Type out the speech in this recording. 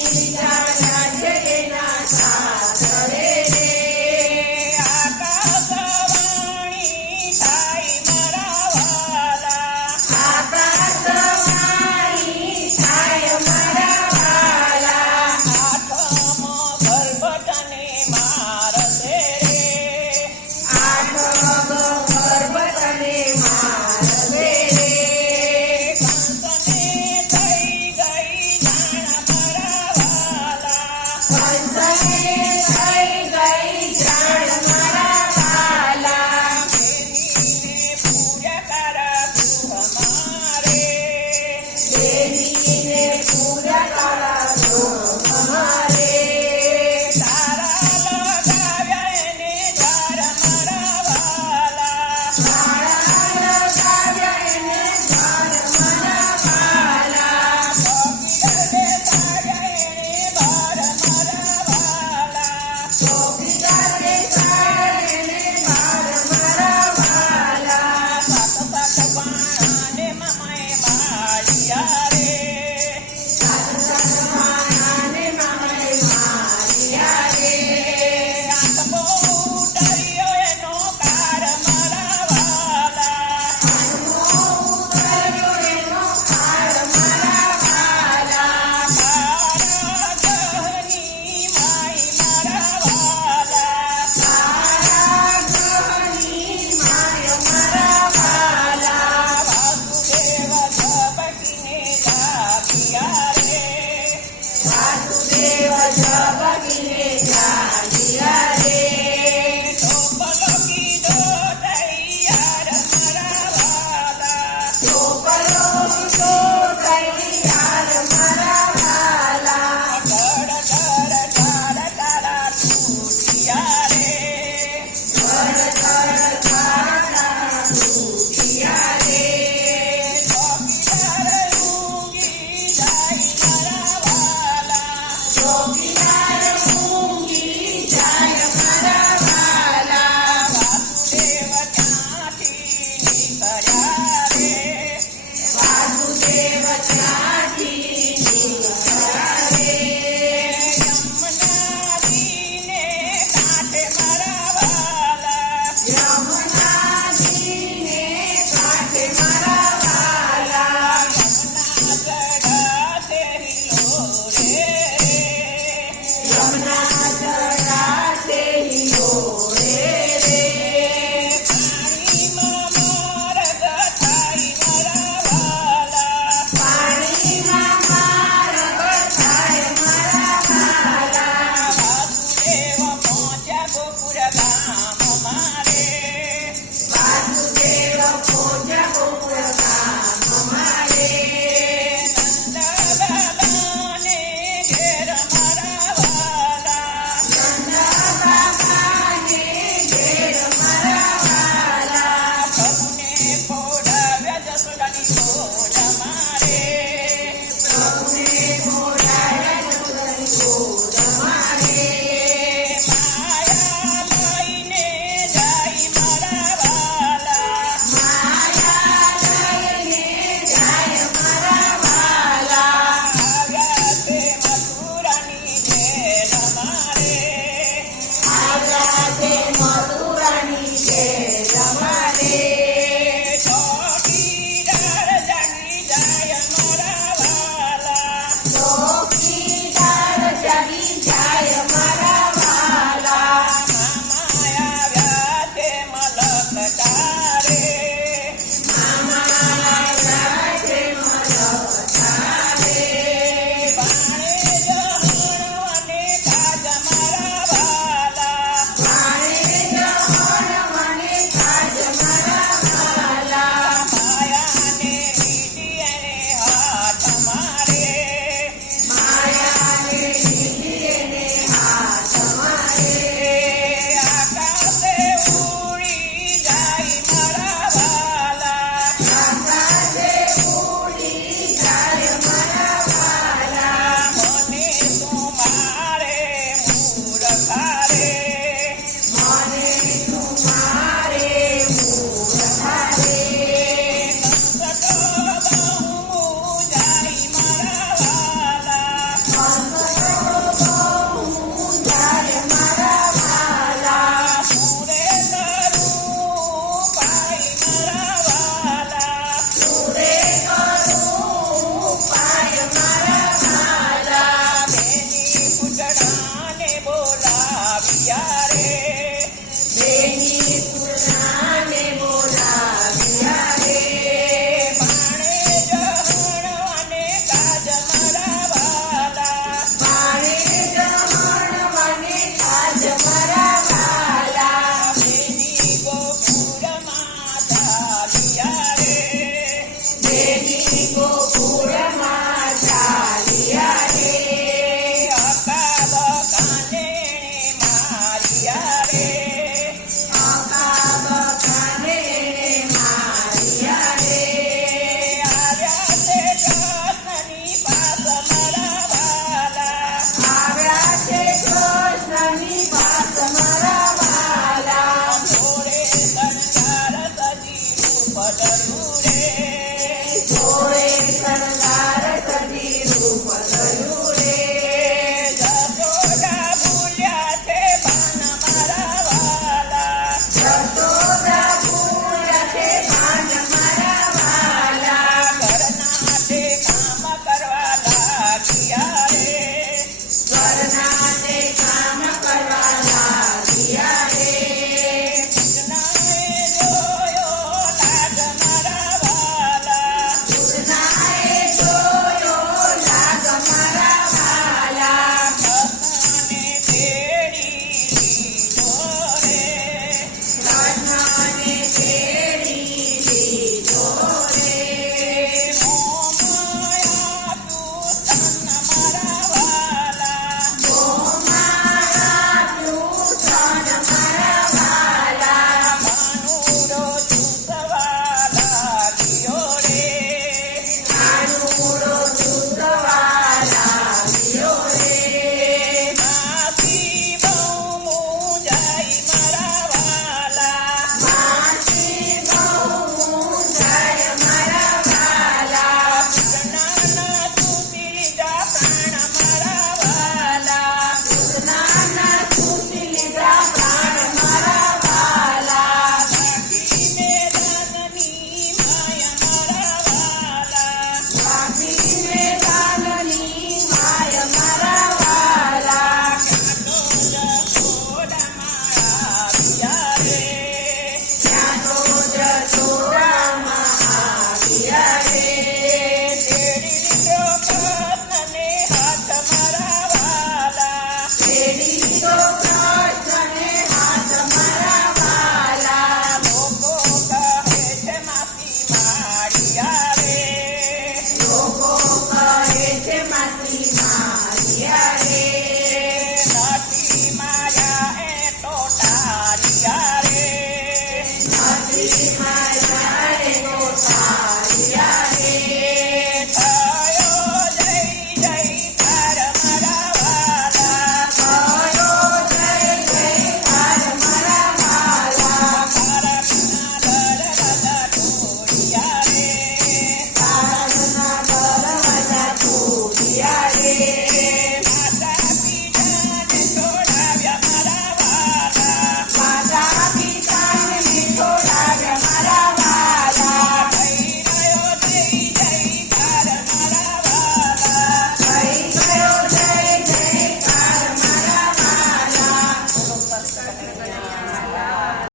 Sita. Yeah.